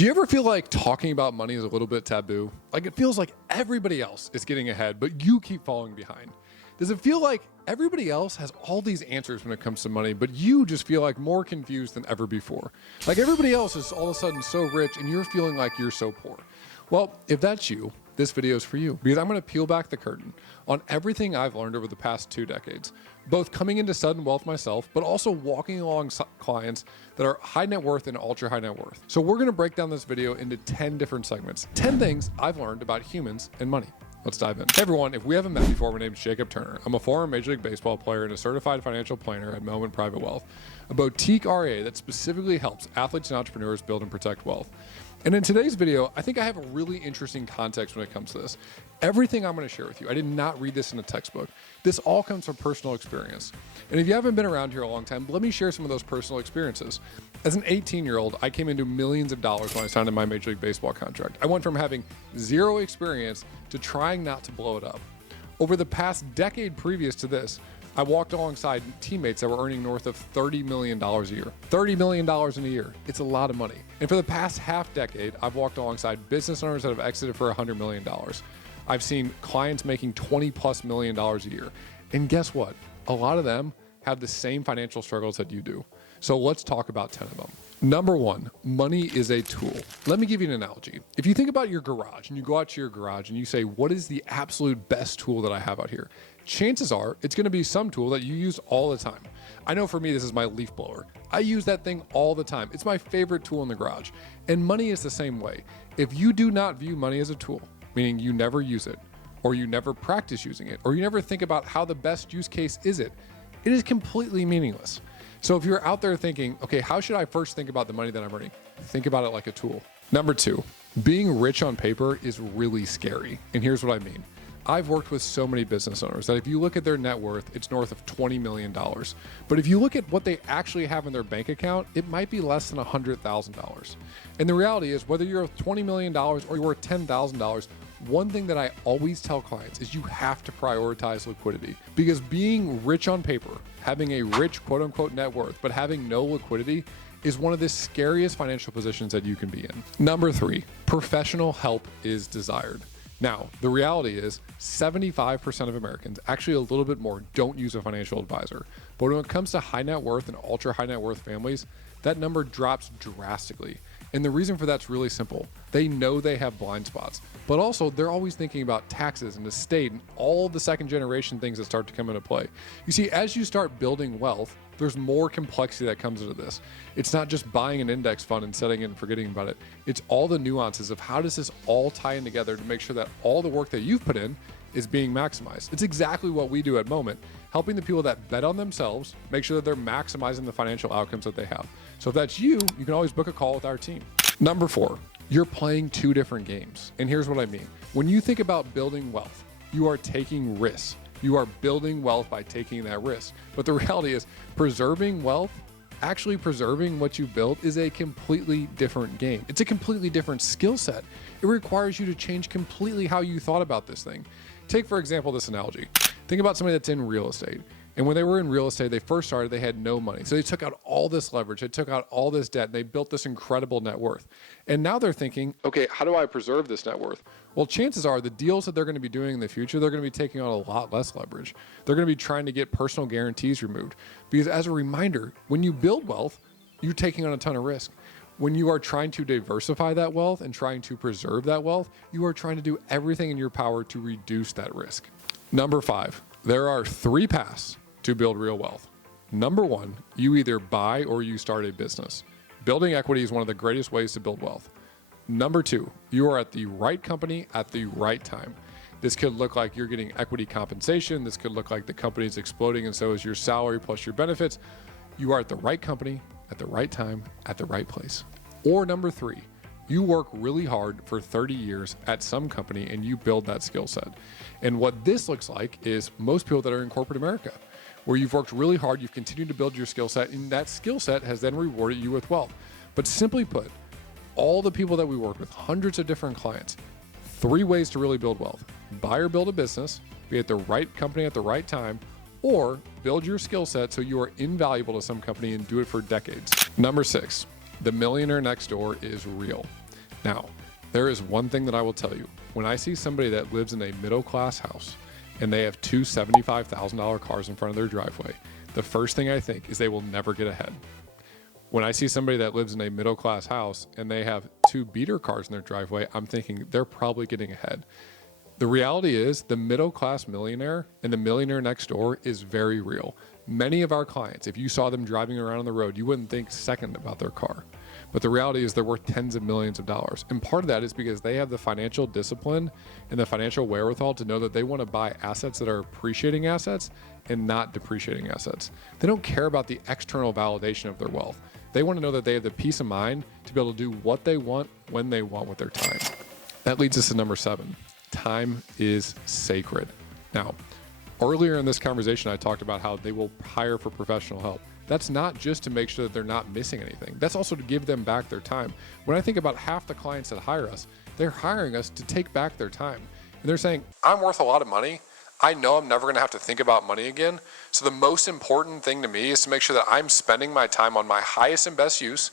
Do you ever feel like talking about money is a little bit taboo? Like it feels like everybody else is getting ahead, but you keep falling behind. Does it feel like everybody else has all these answers when it comes to money, but you just feel like more confused than ever before? Like everybody else is all of a sudden so rich and you're feeling like you're so poor. Well, if that's you, this video is for you because I'm going to peel back the curtain on everything I've learned over the past 2 decades, both coming into sudden wealth myself, but also walking along clients that are high net worth and ultra high net worth. So we're going to break down this video into 10 different segments, 10 things I've learned about humans and money. Let's dive in. Hey everyone, if we haven't met before, my name is Jacob Turner. I'm a former Major League Baseball player and a certified financial planner at Moment Private Wealth, a boutique RIA that specifically helps athletes and entrepreneurs build and protect wealth. And in today's video, I think I have a really interesting context when it comes to this. Everything I'm going to share with you, I did not read this in a textbook. This all comes from personal experience. And if you haven't been around here a long time, let me share some of those personal experiences. As an 18-year-old, I came into millions of dollars when I signed my Major League Baseball contract. I went from having zero experience to trying not to blow it up. Over the past decade previous to this, I walked alongside teammates that were earning north of $30 million a year. $30 million in a year. It's a lot of money. And for the past half decade, I've walked alongside business owners that have exited for $100 million. I've seen clients making $20+ million a year. And guess what? A lot of them have the same financial struggles that you do. So let's talk about 10 of them. Number one, money is a tool. Let me give you an analogy. If you think about your garage and you go out to your garage and you say, what is the absolute best tool that I have out here? Chances are it's going to be some tool that you use all the time. I know for me, this is my leaf blower. I use that thing all the time. It's my favorite tool in the garage. And money is the same way. If you do not view money as a tool, meaning you never use it, or you never practice using it, or you never think about how the best use case is it is completely meaningless. So if you're out there thinking, okay, how should I first think about the money that I'm earning? Think about it like a tool. Number two, being rich on paper is really scary. And here's what I mean. I've worked with so many business owners that if you look at their net worth, it's north of $20 million. But if you look at what they actually have in their bank account, it might be less than $100,000. And the reality is, whether you're worth $20 million or you're worth $10,000, one thing that I always tell clients is you have to prioritize liquidity, because being rich on paper, having a rich quote unquote net worth, but having no liquidity is one of the scariest financial positions that you can be in. Number three, professional help is desired. Now, the reality is 75% of Americans, actually a little bit more, don't use a financial advisor. But when it comes to high net worth and ultra high net worth families, that number drops drastically. And the reason for that's really simple. They know they have blind spots, but also they're always thinking about taxes and estate and all the second generation things that start to come into play. You see, as you start building wealth, there's more complexity that comes into this. It's not just buying an index fund and setting it and forgetting about it. It's all the nuances of how does this all tie in together to make sure that all the work that you've put in is being maximized. It's exactly what we do at Moment, helping the people that bet on themselves make sure that they're maximizing the financial outcomes that they have. So if that's you, you can always book a call with our team. Number four, you're playing 2 different games. And here's what I mean. When you think about building wealth, you are taking risks. You are building wealth by taking that risk. But the reality is, preserving wealth, actually preserving what you built, is a completely different game. It's a completely different skill set. It requires you to change completely how you thought about this thing. Take, for example, this analogy. Think about somebody that's in real estate. And when they were in real estate, they first started, they had no money. So they took out all this leverage, they took out all this debt, and they built this incredible net worth. And now they're thinking, okay, how do I preserve this net worth? Well, chances are the deals that they're going to be doing in the future, they're going to be taking on a lot less leverage. They're going to be trying to get personal guarantees removed. Because as a reminder, when you build wealth, you're taking on a ton of risk. When you are trying to diversify that wealth and trying to preserve that wealth, you are trying to do everything in your power to reduce that risk. Number 5, there are 3 paths to build real wealth. Number 1, you either buy or you start a business. Building equity is one of the greatest ways to build wealth. Number 2, you are at the right company at the right time. This could look like you're getting equity compensation. This could look like the company is exploding and so is your salary plus your benefits. You are at the right company at the right time at the right place. Or number 3, you work really hard for 30 years at some company and you build that skill set. And what this looks like is most people that are in corporate America, where you've worked really hard, you've continued to build your skill set, and that skill set has then rewarded you with wealth. But simply put, all the people that we work with, hundreds of different clients, 3 ways to really build wealth. Buy or build a business, be at the right company at the right time, or build your skill set so you are invaluable to some company and do it for decades. Number 6, the millionaire next door is real. Now, there is one thing that I will tell you. When I see somebody that lives in a middle-class house and they have two $75,000 cars in front of their driveway, the first thing I think is they will never get ahead. When I see somebody that lives in a middle-class house and they have two beater cars in their driveway, I'm thinking they're probably getting ahead. The reality is the middle-class millionaire and the millionaire next door is very real. Many of our clients, if you saw them driving around on the road, you wouldn't think second about their car. But the reality is they're worth tens of millions of dollars. And part of that is because they have the financial discipline and the financial wherewithal to know that they want to buy assets that are appreciating assets and not depreciating assets. They don't care about the external validation of their wealth. They want to know that they have the peace of mind to be able to do what they want when they want with their time. That leads us to number 7. Time is sacred. Now, earlier in this conversation, I talked about how they will hire for professional help. That's not just to make sure that they're not missing anything. That's also to give them back their time. When I think about half the clients that hire us, they're hiring us to take back their time. And they're saying, I'm worth a lot of money. I know I'm never going to have to think about money again. So the most important thing to me is to make sure that I'm spending my time on my highest and best use.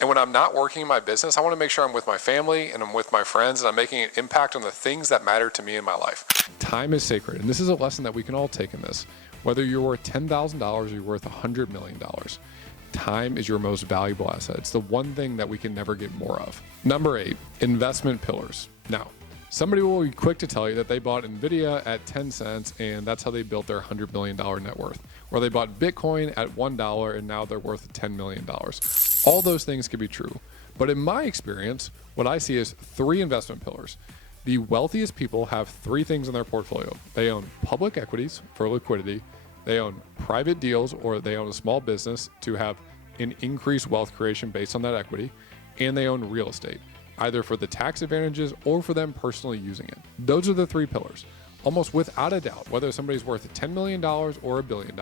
And when I'm not working in my business, I want to make sure I'm with my family and I'm with my friends and I'm making an impact on the things that matter to me in my life. Time is sacred. And this is a lesson that we can all take in this. Whether you're worth $10,000 or you're worth $100 million, time is your most valuable asset. It's the one thing that we can never get more of. Number 8, investment pillars. Now, somebody will be quick to tell you that they bought NVIDIA at 10 cents and that's how they built their $100 million net worth. Or they bought Bitcoin at $1 and now they're worth $10 million. All those things could be true. But in my experience, what I see is 3 investment pillars. The wealthiest people have 3 things in their portfolio. They own public equities for liquidity, they own private deals, or they own a small business to have an increased wealth creation based on that equity, and they own real estate, either for the tax advantages or for them personally using it. Those are the 3 pillars. Almost without a doubt, whether somebody's worth $10 million or $1 billion,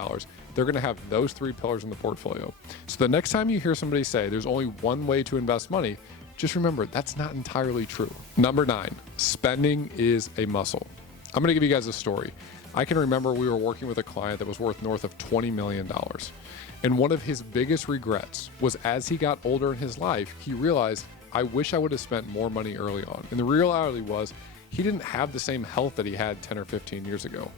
they're going to have those 3 pillars in the portfolio. So the next time you hear somebody say there's only one way to invest money, just remember, that's not entirely true. Number 9, spending is a muscle. I'm going to give you guys a story. I can remember we were working with a client that was worth north of $20 million. And one of his biggest regrets was as he got older in his life, he realized, I wish I would have spent more money early on. And the reality was he didn't have the same health that he had 10 or 15 years ago.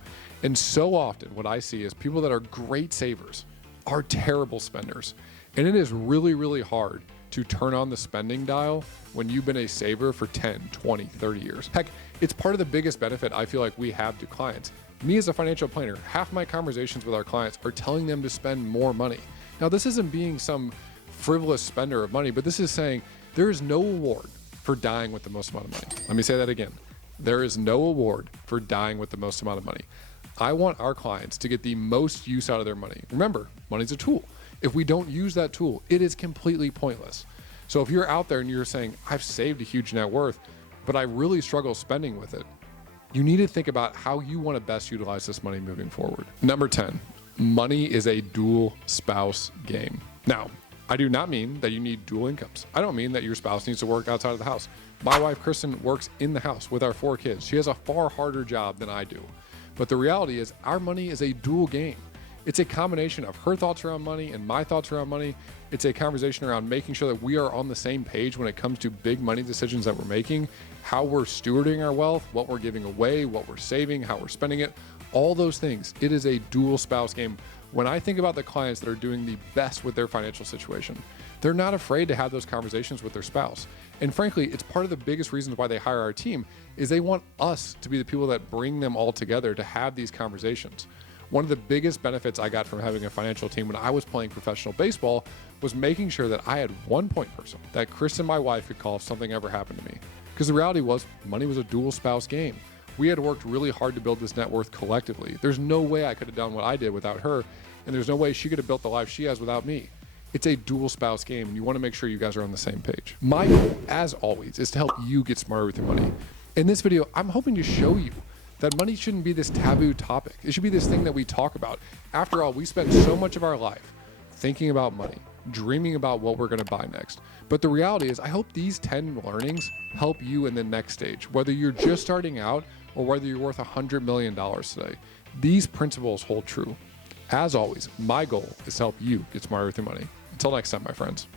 And so often what I see is people that are great savers are terrible spenders. And it is really, really hard to turn on the spending dial when you've been a saver for 10, 20, 30 years. Heck, it's part of the biggest benefit I feel like we have to clients. Me as a financial planner, half my conversations with our clients are telling them to spend more money. Now, this isn't being some frivolous spender of money, but this is saying there is no award for dying with the most amount of money. Let me say that again. There is no award for dying with the most amount of money. I want our clients to get the most use out of their money. Remember, money's a tool. If we don't use that tool, it is completely pointless. So if you're out there and you're saying, I've saved a huge net worth, but I really struggle spending with it, you need to think about how you want to best utilize this money moving forward. Number 10, money is a dual spouse game. Now, I do not mean that you need dual incomes. I don't mean that your spouse needs to work outside of the house. My wife, Kristen, works in the house with our 4 kids. She has a far harder job than I do. But the reality is our money is a dual game. It's a combination of her thoughts around money and my thoughts around money. It's a conversation around making sure that we are on the same page when it comes to big money decisions that we're making, how we're stewarding our wealth, what we're giving away, what we're saving, how we're spending it, all those things. It is a dual spouse game. When I think about the clients that are doing the best with their financial situation, they're not afraid to have those conversations with their spouse. And frankly, it's part of the biggest reasons why they hire our team is they want us to be the people that bring them all together to have these conversations. One of the biggest benefits I got from having a financial team when I was playing professional baseball was making sure that I had one point person that Chris and my wife could call if something ever happened to me. Because the reality was money was a dual spouse game. We had worked really hard to build this net worth collectively. There's no way I could have done what I did without her, and there's no way she could have built the life she has without me. It's a dual spouse game, and you want to make sure you guys are on the same page. My goal, as always, is to help you get smarter with your money. In this video, I'm hoping to show you that money shouldn't be this taboo topic. It should be this thing that we talk about. After all, we spend so much of our life thinking about money, dreaming about what we're going to buy next. But the reality is, I hope these 10 learnings help you in the next stage, whether you're just starting out or whether you're worth $100 million today. These principles hold true. As always, my goal is to help you get smarter with your money. Until next time, my friends.